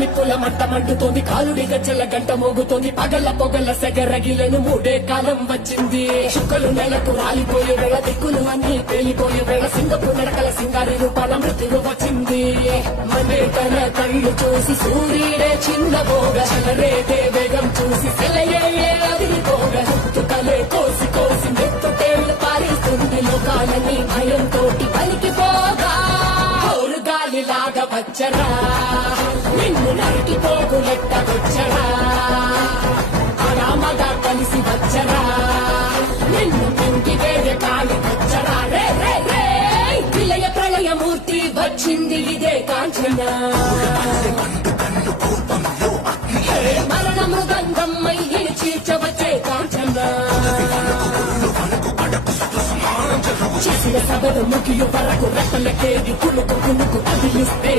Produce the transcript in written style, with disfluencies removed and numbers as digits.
నిప్పుల మంట మండుతోంది, కాలుడి గజ్జల గంట మోగుతోంది, పగల పొగల సెగరగిలను మూడే కాలం వచ్చింది. చుక్కలు నెలకు రాలిపోయే వేళ, దిక్కులు అన్ని పేలిపోయే వేళ, సింగపు నడకల సింగారి రూపాల మృత్యువు వచ్చింది. మనే తన కళ్ళు చూసి సూర్యుడే చిన్నబోగా, చలరేగే వేగం చూసి సెలయే అదిరిపోగా, చుట్టుకలే కోసి కోసి నెత్తుటేళ్లు పారిస్తుంది. లోకాలని భయంతో పలికిపోగా గాలిలాగా వచ్చరా, నిన్ను నరికి పోగులెట్టగొచ్చరా, ఆరామగా కలిసి వచ్చరా, నిన్ను మింగి వేరే కాలి వచ్చరా. రే రే రే విలయ ప్రళయమూర్తి వచ్చింది ఇదే కాంచన, మరణ మృదంగం మయ్యిని చీల్చవచ్చే కాంచన. చేసిన సభలు ముగియు వరకు రెక్కలకేది కులుకు కులుకు కదిలిస్తే